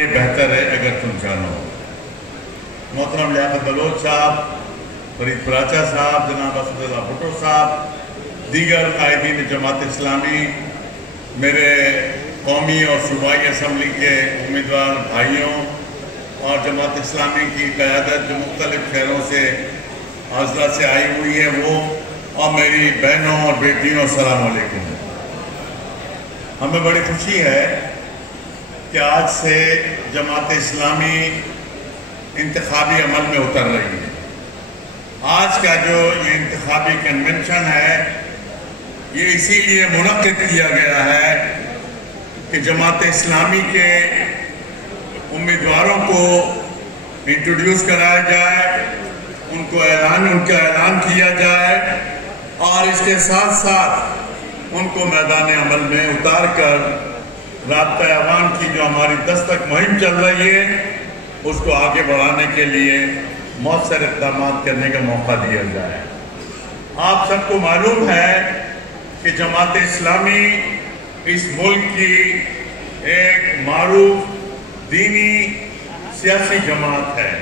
لیے بہتر ہے اگر تم جانو۔ محترم لیاقت بلوچ صاحب، فرید پراچا صاحب، جناب اسد اللہ بھٹو صاحب، دیگر قائدین جماعت اسلامی، میرے قومی اور صوبائی اسمبلی کے امیدوار بھائیوں اور جماعت اسلامی کی قیادت جو مختلف شہروں سے اضلاع سے آئی ہوئی ہے وہ، اور میری بہنوں اور بیٹیوں، السلام علیکم۔ ہمیں بڑی خوشی ہے کہ آج سے جماعت اسلامی انتخابی عمل میں اتر رہی ہے۔ آج کا جو یہ انتخابی کنونشن ہے یہ اسی لیے منعقد کیا گیا ہے کہ جماعت اسلامی کے امیدواروں کو انٹروڈیوس کرایا جائے، ان کا اعلان کیا جائے، اور اس کے ساتھ ساتھ ان کو میدان عمل میں اتار کر رابطہ عوام کی جو ہماری دستک مہم چل رہی ہے اس کو آگے بڑھانے کے لیے مؤثر اقدامات کرنے کا موقع دیا جائے۔ آپ سب کو معلوم ہے کہ جماعت اسلامی اس ملک کی ایک معروف دینی سیاسی جماعت ہے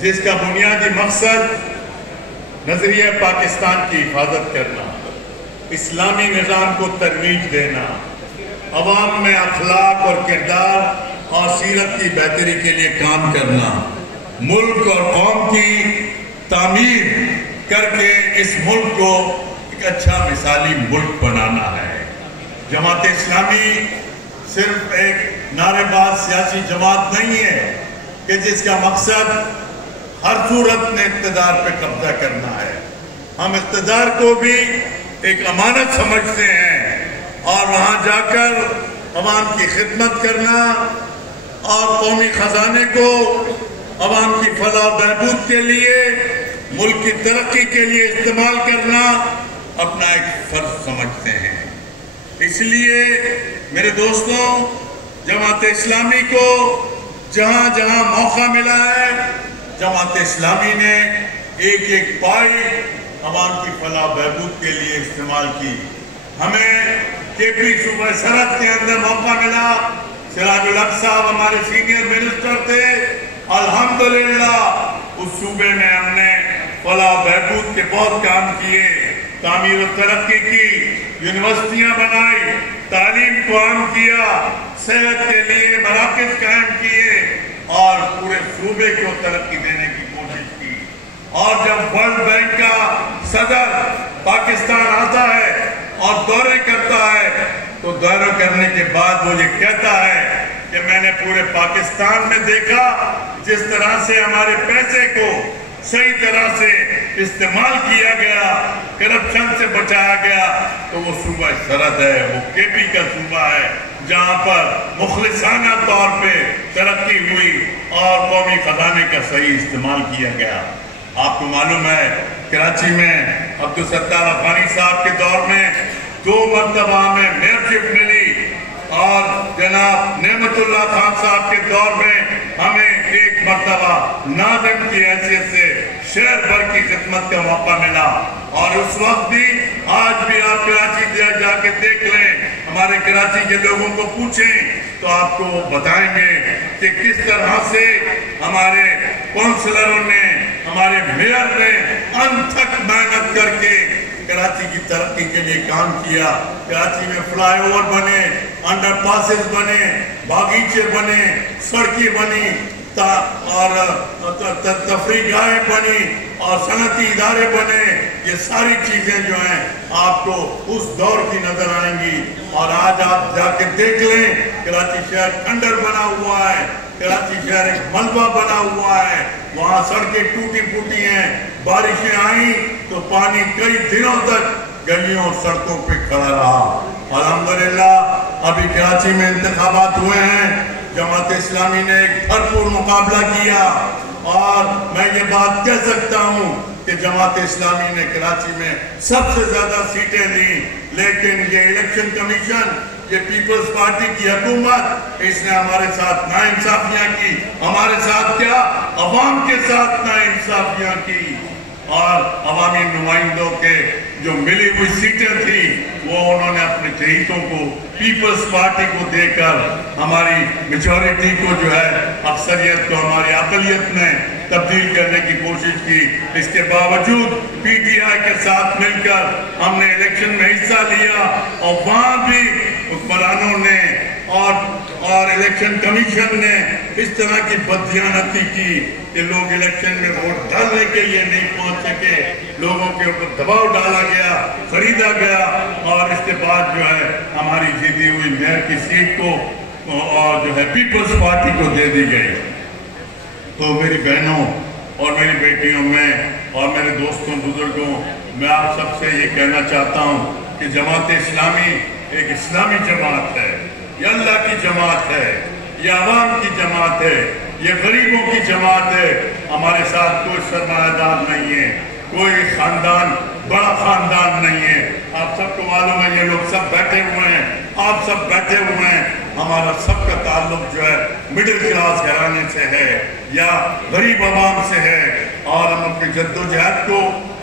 جس کا بنیادی مقصد نظریہ پاکستان کی حفاظت کرنا، اسلامی نظام کو ترویج دینا، عوام میں اخلاق اور کردار اور سیرت کی بہتری کے لیے کام کرنا، ملک اور قوم کی تعمیر کر کے اس ملک کو ایک اچھا مثالی ملک بنانا ہے۔ جماعت اسلامی صرف ایک نعرے باز سیاسی جماعت نہیں ہے کہ جس کا مقصد ہر صورت میں اقتدار پہ قبضہ کرنا ہے۔ ہم اقتدار کو بھی ایک امانت سمجھتے ہیں اور وہاں جا کر عوام کی خدمت کرنا اور قومی خزانے کو عوام کی فلاح و بہبود کے لیے، ملک کی ترقی کے لیے استعمال کرنا اپنا ایک فرض سمجھتے ہیں۔ اس لیے میرے دوستوں، جماعت اسلامی کو جہاں جہاں موقع ملا ہے جماعت اسلامی نے ایک ایک پائی عوام کی فلاح و بہبود کے لیے استعمال کی۔ ہمیں کے پی صوبہ سرحد کے اندر موقع ملا، سراج الحق صاحب ہمارے سینئر منسٹر تھے، الحمدللہ اس صوبے میں ہم نے فلاح و بہبود کے بہت کام کیے، تعمیر و ترقی کی، یونیورسٹیاں بنائی، تعلیم کو عام کیا، صحت کے لیے مراکز قائم کیے اور پورے صوبے کو ترقی دینے کی کوشش کی۔ اور جب ورلڈ بینک کا صدر پاکستان آتا ہے اور دورے کرتا ہے تو دورے کرنے کے بعد وہ یہ کہتا ہے کہ میں نے پورے پاکستان میں دیکھا جس طرح سے ہمارے پیسے کو صحیح طرح سے استعمال کیا گیا، کرپشن سے بچایا گیا، تو وہ صوبہ سرحد ہے، وہ کے پی کا صوبہ ہے جہاں پر مخلصانہ طور پہ ترقی ہوئی اور قومی خزانے کا صحیح استعمال کیا گیا۔ آپ کو معلوم ہے کراچی میں عبدالستار افغانی صاحب کے دور میں 2 مرتبہ ہمیں میئرشپ ملی اور جناب نعمت اللہ خان صاحب کے دور میں ہمیں 1 مرتبہ ناظم کی حیثیت سے شہر بھر کی خدمت کا موقع ملا۔ اور اس وقت بھی آج بھی آپ کراچی جا کے دیکھ لیں، ہمارے کراچی کے لوگوں کو پوچھیں تو آپ کو بتائیں گے کہ کس طرح سے ہمارے کونسلروں نے، ہمارے میئر نے انتھک محنت کر کے کراچی کی ترقی کے لیے کام کیا۔ کراچی میں فلائی اوور بنے، انڈر پاسز بنے، باغیچے بنے، سڑکیں بنی اور تفریح گاہیں بنی اور صنعتی ادارے بنے۔ یہ ساری چیزیں جو ہیں آپ کو اس دور کی نظر آئیں گی۔ اور آج آپ جا کے دیکھ لیں، کراچی شہر کھنڈر بنا ہوا ہے، کراچی شہر ایک ملبہ بنا ہوا ہے، وہاں سڑکیں ٹوٹی پھوٹی ہیں، بارشیں آئیں تو پانی کئی دنوں تک گلیوں اور سڑکوں پہ کھڑا رہا۔ الحمدللہ ابھی کراچی میں انتخابات ہوئے ہیں، جماعت اسلامی نے ایک بھرپور مقابلہ کیا اور میں یہ بات کہہ سکتا ہوں کہ جماعت اسلامی نے کراچی میں سب سے زیادہ سیٹیں لی، لیکن یہ الیکشن کمیشن، یہ پیپلز پارٹی کی حکومت، اس نے ہمارے ساتھ ناانصافیاں کی۔ ہمارے ساتھ کیا؟ عوام کے ساتھ ناانصافیاں کی اور عوامی نمائندوں کے जो मिली हुई सीटें थी वो उन्होंने अपने चहीतों को पीपल्स पार्टी को देकर हमारी मेजॉरिटी को जो है अक्सरियत को हमारी अक़लियत में तब्दील करने की कोशिश की। इसके बावजूद पीटीआई के साथ मिलकर हमने इलेक्शन में हिस्सा लिया और वहाँ भी हुक्मरानों ने और इलेक्शन कमीशन ने इस तरह की बददियानती की कि लोग इलेक्शन में वोट डालने के लिए नहीं पहुंच सके, लोगों के ऊपर दबाव डाला गया, खरीदा गया और इसके बाद जो है हमारी जीती हुई मेयर की सीट को और जो है पीपल्स पार्टी को दे दी गई। तो मेरी बहनों और मेरी बेटियों में और मेरे दोस्तों बुजुर्गों, मैं आप सबसे ये कहना चाहता हूँ कि जमात इस्लामी एक इस्लामी जमात है, ये अल्लाह की जमात है, ये आवाम की जमात है, ये गरीबों की जमात है। हमारे साथ कोई सरमायादार नहीं है, कोई खानदान बड़ा खानदान नहीं है। आप सबको मालूम है ये लोग सब बैठे हुए हैं, आप सब बैठे हुए हैं, हमारा सबका ताल्लुक जो है मिडिल क्लास घराने से है या गरीब आवाम से है और हम अपनी जद्दोजहद को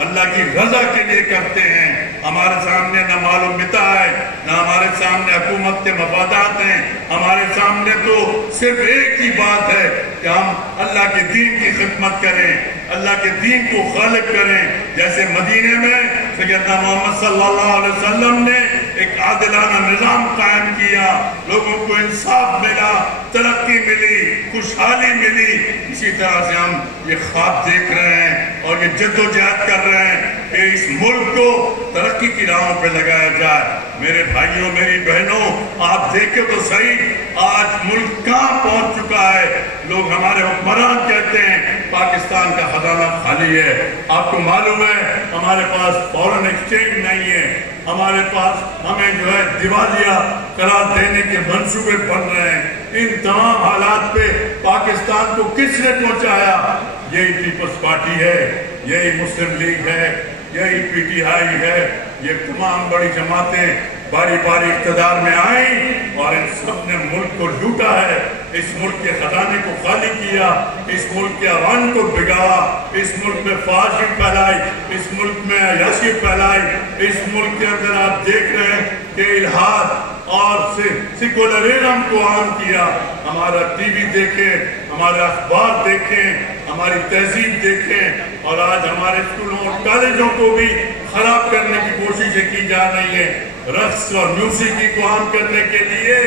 अल्लाह की रजा के लिए करते हैं। हमारे सामने न मालूमिता है, न हमारे सामने हुकूमत के मफादात हैं, हमारे सामने तो सिर्फ एक ही बात है कि हम अल्लाह के दीन की खिदमत करें, अल्लाह के दीन को खालिब करें। जैसे मदीने में सैयदना मोहम्मद सल्लल्लाहु अलैहि वसल्लम ने एक आदिलाना निज़ाम कायम किया, लोगों को इंसाफ मिला, तरक्की मिली, खुशहाली मिली। इसी तरह से हम ये ख्वाब देख रहे हैं और ये जद्दोजहद कर रहे हैं कि इस मुल्क को तरक्की की राहों पे लगाया जाए। मेरे भाइयों, मेरी बहनों, आप देखें तो सही आज मुल्क कहाँ पहुँच चुका है। लोग हमारे हुक्मरान कहते हैं पाकिस्तान का खजाना खाली है। आपको मालूम है हमारे पास फॉरेन एक्सचेंज नहीं है, हमारे पास हमें जो है दिवालिया करार देने के मंसूबे बन रहे हैं। इन तमाम हालात पे पाकिस्तान को किसने पहुंचाया? यही पीपल्स पार्टी है, यही मुस्लिम लीग है, यही पीटीआई है। ये तमाम बड़ी जमातें बारी बारी इक़्तिदार में आई और इन सब ने मुल्क को लूटा है, इस मुल्क के खजाने को खाली किया, इस मुल्क के अवाम को बिगाड़ा, इस मुल्क में फाशी फैलाई, इस मुल्क में अयाशी फैलाई। इस मुल्क के अंदर आप देख रहे हैं कि इल्हाद और सेकुलरिज्म को आम किया। हमारा टीवी देखें, हमारे अखबार देखें, हमारी तहजीब देखें और आज हमारे स्कूलों और कॉलेजों को भी खराब करने की कोशिशें की जा रही है। रक्स और म्यूसिकी को आम करने के लिए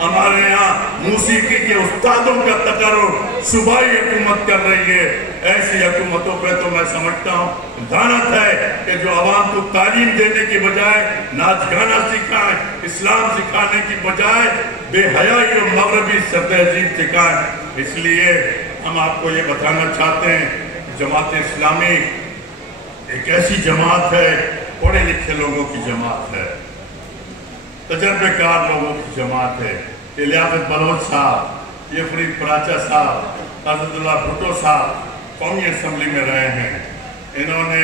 हमारे यहाँ मूसीकी के उस्तादों का तकर्रुर सूबाई हुकूमत कर रही है। ऐसी हुकूमतों पर तो मैं समझता हूँ लानत है कि जो आवाम को तालीम देने की बजाय नाच गाना सिखाएं, इस्लाम सिखाने की बजाय बेहयाई और मगरबी तहजीब सिखाएं। इसलिए हम आपको ये बताना चाहते हैं जमात इस्लामी एक ऐसी जमात है, पढ़े लिखे लोगों की जमात है, तजर्बेकार लोगों की जमात है। ये लियाकत बलोच साहब, ये फरीद पराचा साहब, अब्दुल्ला भुट्टो साहब कौमी असम्बली में रहे हैं। इन्होंने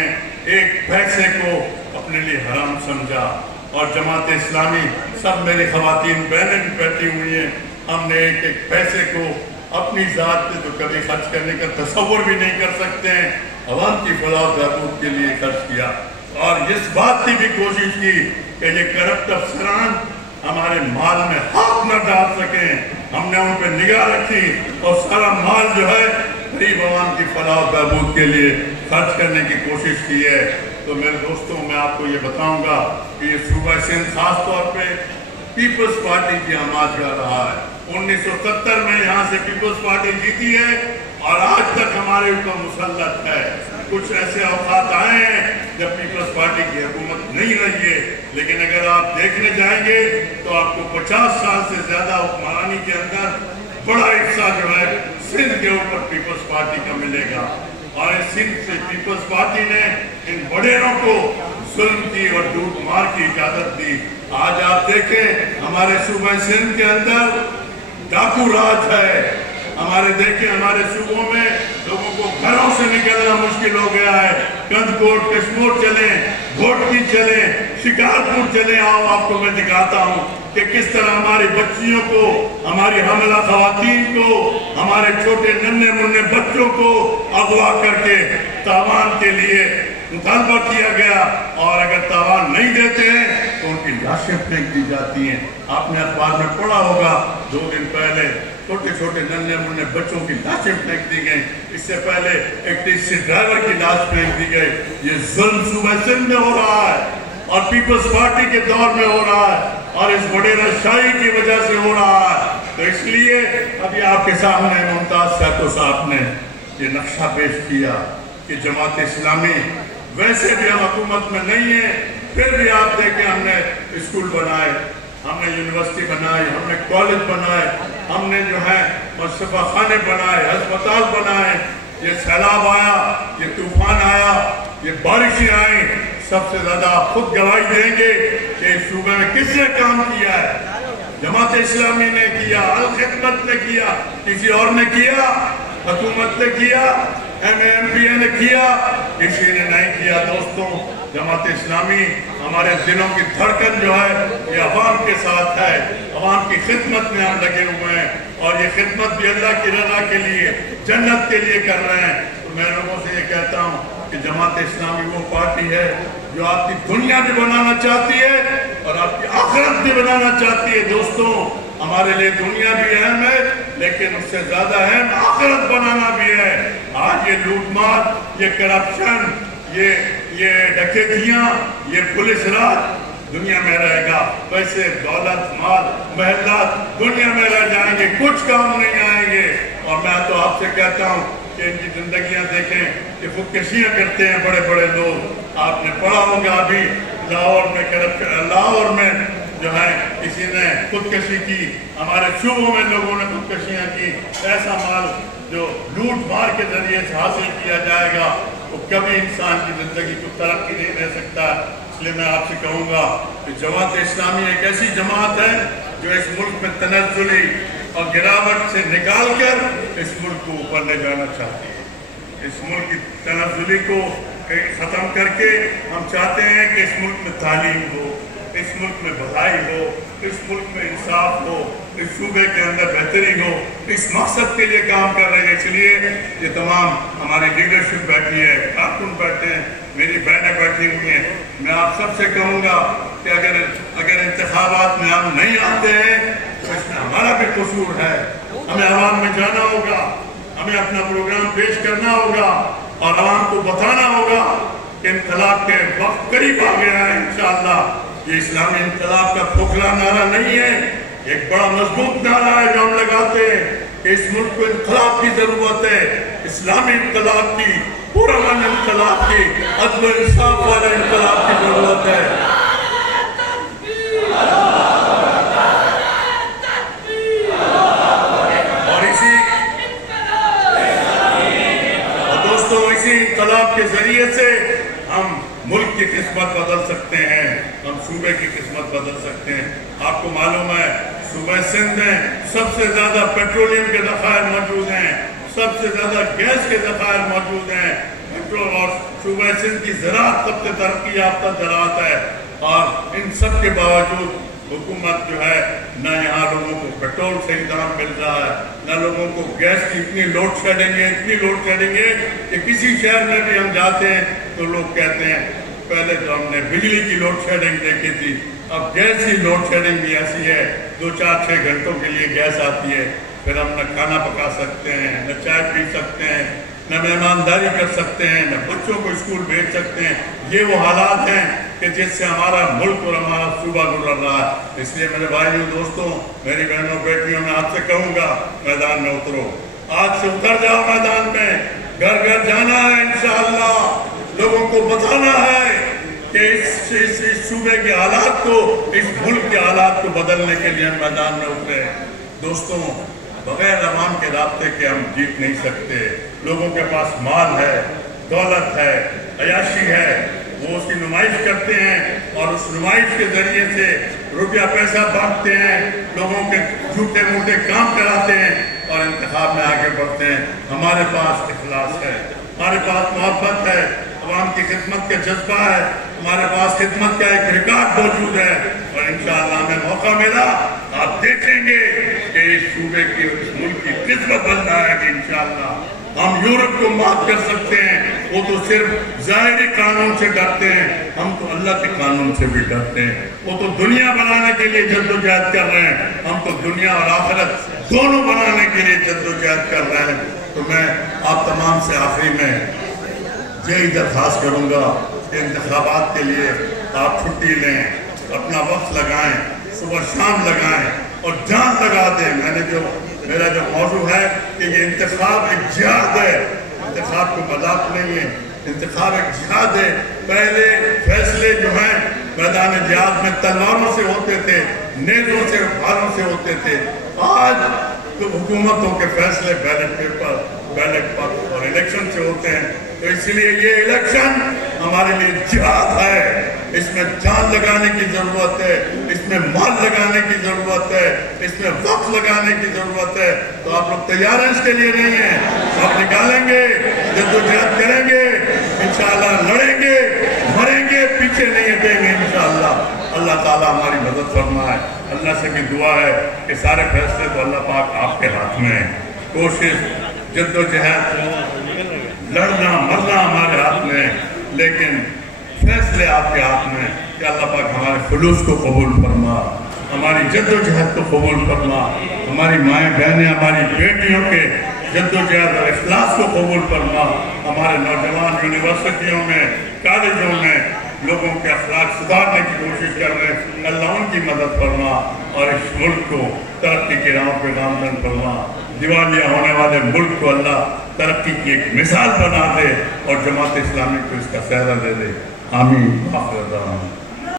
एक पैसे को अपने लिए हराम समझा और जमात इस्लामी सब मेरी खवातीन बहनें भी बैठी हुई हैं। हमने एक एक पैसे को अपनी ज़ात पे तो कभी खर्च करने का तसव्वुर भी नहीं कर सकते हैं, अवाम की फलाह बहबूद के लिए खर्च किया और इस बात की भी कोशिश की कि ये करप्ट अफसरान हमारे माल में हाथ न डाल सकें। हमने उन पर निगाह रखी और सारा माल जो है गरीब आवाम की फलाह बहबूद के लिए खर्च करने की कोशिश की है। तो मेरे दोस्तों, मैं आपको ये बताऊंगा कि ये सूबा सिंध खास तौर पे पीपल्स पार्टी की आमाज कर रहा है। 1970 में यहाँ से पीपल्स पार्टी जीती है और आज तक हमारे ऊपर मुसल्लत है। कुछ ऐसे औकात आए हैं जब पीपल्स पार्टी की हुकूमत नहीं रही है, लेकिन अगर आप देखने जाएंगे तो आपको 50 साल से ज्यादा हुक्मरानी के अंदर बड़ा हिस्सा जो है सिंध के ऊपर पीपल्स पार्टी का मिलेगा। और इस सिंध से पीपल्स पार्टी ने इन बड़ेरों को जुल्म की और लूट मार की इजाजत दी। आज आप देखें हमारे सूबे सिंध के अंदर डाकू राज है। हमारे सूबों में लोगों को घरों से निकलना मुश्किल हो गया है। कंदकोट कश्मीर चले, घोटकी चले, शिकारपुर चले, आओ आपको मैं दिखाता हूँ कि किस तरह हमारी बच्चियों को, हमारी हमला खवातीन को, हमारे छोटे नन्हे मुन्ने बच्चों को अगवा करके तावान के लिए मुतालबा किया गया, और अगर तावान नहीं देते हैं तो उनकी लाशें फेंक दी जाती हैं। आपने अखबार में पढ़ा होगा 2 दिन पहले छोटे छोटे नन्हे मुन्ने बच्चों की लाशें फेंक दी गई। इससे पहले एक टैक्सी ड्राइवर की लाश फेंक दी गई। ये जुल्म सूबे सिंध में हो रहा है और पीपल्स पार्टी के दौर में हो रहा है और इस वडेरा शाही की वजह से हो रहा है। तो इसलिए अभी आपके सामने मुमताज सातो साहब ने ये नक्शा पेश किया कि जमात इस्लामी वैसे भी हम हुकूमत में नहीं है, फिर भी आप देखें हमने स्कूल बनाए, हमने यूनिवर्सिटी बनाए, हमने कॉलेज बनाए, हमने जो है मशरफा खाने बनाए, अस्पताल बनाए। ये सैलाब आया, ये तूफान आया, ये बारिशें आई, सबसे ज्यादा आप खुद गवाही देंगे कि इस सूबे में किसने काम किया है। जमात इस्लामी ने किया, अल खिदमत ने किया, किसी और ने किया? हुकूमत ने किया, MAMPA ने किया, किसी ने नहीं किया। दोस्तों, जमात इस्लामी हमारे दिलों की धड़कन जो है ये अवाम के साथ है, अवाम की खिदमत में हम लगे हुए हैं और ये खिदमत भी अल्लाह की रज़ा के लिए, जन्नत के लिए कर रहे हैं। तो मैं लोगों से ये कहता हूँ कि जमात इस्लामी वो पार्टी है जो आपकी दुनिया भी बनाना चाहती है और आपकी आखिरत भी बनाना चाहती है। दोस्तों, हमारे लिए दुनिया भी अहम है, लेकिन उससे ज्यादा अहम आखिरत बनाना भी है। आज ये लूटमार, ये करप्शन, ये डकैतियां, ये पुलिस राज दुनिया में रहेगा। पैसे, दौलत, माल, महलात दुनिया में रह जाएंगे, कुछ काम नहीं आएंगे। और मैं तो आपसे कहता हूँ कि इनकी जिंदगियां देखें कि खुदकशियां करते हैं बड़े बड़े लोग। आपने पढ़ा होगा अभी लाहौर में जो है किसी ने खुदकशी की, हमारे सूबों में लोगों ने खुदकशियां की। ऐसा माल जो लूट मार के जरिए से हासिल किया जाएगा वो कभी इंसान की जिंदगी को तरक्की नहीं दे सकता। इसलिए मैं आपसे कहूँगा कि जमात इस्लामी एक ऐसी जमात है जो इस मुल्क में तनज़्ज़ुली और गिरावट से निकाल कर इस मुल्क को ऊपर ले जाना चाहती है। इस मुल्क की तनज़्ज़ुली को ख़त्म करके हम चाहते हैं कि इस मुल्क में तालीम हो, इस मुल्क में भलाई हो, इस मुल्क में इंसाफ हो, इस सूबे के अंदर बेहतरी हो। इस मकसद के लिए काम कर रहे हैं। इसलिए ये तमाम हमारी लीडरशिप बैठी है, कारकुन बैठे हैं, मेरी बहनें बैठी हुई हैं। मैं आप सबसे कहूँगा कि अगर इंतखाबात में हम नहीं आते हैं तो इसमें हमारा भी कसूर है। हमें आवाम में जाना होगा, हमें अपना प्रोग्राम पेश करना होगा और आवाम को बताना होगा कि इनकलाब के वक्त करीब आ गया है। इंशाअल्लाह ये इस्लामी इनकलाब का खोखला नारा नहीं है, एक बड़ा मजबूत नारा है जो हम लगाते हैं कि इस मुल्क को इनकलाब की जरूरत है, इस्लामी इनकलाब की, पुरअमन इनकलाब की, अदल इंसाफ वाले इनकलाब की जरूरत है। इनकलाब के जरिए से हम मुल्क की किस्मत बदल सकते हैं, हम सूबे की किस्मत बदल सकते हैं। आपको मालूम है सूबे सिंध में सबसे ज्यादा पेट्रोलियम के ज़खायर मौजूद हैं, सबसे ज्यादा गैस के ज़खायर मौजूद हैं। पेट्रोल और सूबे सिंध की ज़राअत सबसे तरक्की याफ्ता ज़राअत है और इन सब के बावजूद हुकूमत जो है न यहाँ लोगों को पेट्रोल सही दाम मिल रहा है, न लोगों को गैस की इतनी लोड शेडिंग है कि किसी शहर में भी हम जाते हैं तो लोग कहते हैं पहले तो हमने बिजली की लोड शेडिंग देखी थी, अब गैस की लोड शेडिंग भी ऐसी है 2-4-6 घंटों के लिए गैस आती है, फिर हम न खाना पका सकते हैं, न चाय पी सकते हैं, न मेहमानदारी कर सकते हैं, न बच्चों को स्कूल भेज सकते हैं। ये वो हालात हैं कि जिससे हमारा मुल्क और हमारा सूबा गुजर रहा है। इसलिए मेरे भाइयों, दोस्तों, मेरी बहनों, बेटियों, मैं आपसे कहूँगा मैदान में उतरो, आज से उतर जाओ मैदान में, घर घर जाना है इंशाअल्लाह, लोगों को बताना है कि इस सूबे के हालात को, इस मुल्क के हालात को बदलने के लिए हम मैदान में उतरे। दोस्तों, बगैर अवाम के रास्ते के हम जीत नहीं सकते। लोगों के पास माल है, दौलत है, अयाशी है, वो उसकी नुमाइश करते हैं और उस नुमाइश के जरिए से रुपया पैसा बांटते हैं, लोगों के झूठे मूठे काम कराते हैं और इंतखाब में आगे बढ़ते हैं। हमारे पास इखलास है, हमारे पास मोहब्बत है, अवाम की खिदमत का जज्बा है, हमारे पास खिदमत का एक रिकॉर्ड मौजूद है और इंशाअल्लाह हमें मौका मिला, आप देखेंगे कि इस सूबे की, इस मुल्क की किस्मत बन जाएगी इंशाअल्लाह। ہم یورپ کو مات کر سکتے ہیں، وہ تو صرف ظاہری قانون سے ڈرتے ہیں، ہم تو اللہ کے قانون سے بھی ڈرتے ہیں۔ وہ تو دنیا بنانے کے لیے جدوجہد کر رہے ہیں، ہم تو دنیا اور آخرت دونوں بنانے کے لیے جدوجہد کر رہے ہیں۔ تو میں آپ تمام سے آخری میں یہی درخواست کروں گا کہ انتخابات کے لیے آپ چھٹی لیں، اپنا وقت لگائیں، صبح شام لگائیں اور جان لگا دیں۔ میرا جو موضوع ہے کہ یہ انتخاب ایک جہاد ہے، انتخاب کو مذاق نہیں ہے، انتخاب ایک جہاد ہے۔ پہلے فیصلے جو ہیں میدان جہاد میں تلواروں سے ہوتے تھے، نیزوں سے، بھالوں سے ہوتے تھے۔ آج تو حکومتوں کے فیصلے بیلٹ پیپر، بیلٹ پر اور الیکشن سے ہوتے ہیں۔ تو اس لیے یہ الیکشن ہمارے لیے جہاد ہے، اس میں جان لگانے کی ضرورت ہے، اس میں مال لگانے کی ضرورت ہے، اس میں وقت لگانے کی ضرورت ہے۔ تو آپ لوگ تیار ہیں اس کے لیے؟ نہیں ہیں؟ آپ نکالیں گے، جدوجہد کریں گے، انشاءاللہ لڑیں گے، مریں گے، پیچھے نہیں ہٹیں گے انشاءاللہ۔ اللہ تعالیٰ ہماری مدد فرمائے۔ اللہ سے بھی دعا ہے کہ سارے فیصلے تو اللہ پاک آپ کے ہاتھ میں ہیں۔ کوشش، جدوجہد، لڑنا مرنا ہمارے ہاتھ میں ہے، لیکن فیصلے آپ کے ہاتھ میں کہ اللہ پاک ہمارے خلوص کو قبول فرما، ہماری جدوجہد کو قبول فرما، ہماری مائیں بہنیں، ہماری بیٹیوں کے جدوجہد اور اخلاص کو قبول فرما، ہمارے نوجوان یونیورسٹیوں میں، کالجوں میں لوگوں کے اخلاق سدھارنے کی کوشش کر رہے ہیں، اللہ ان کی مدد فرما اور اس ملک کو ترقی کی راہوں پہ گامزن فرما۔ دیوالیہ ہونے والے ملک کو اللہ ترقی کی ایک مثال بنا دے اور جماعت اسلامی کو اس کا سہرا دے دے۔ آمین۔ آخر دعوانا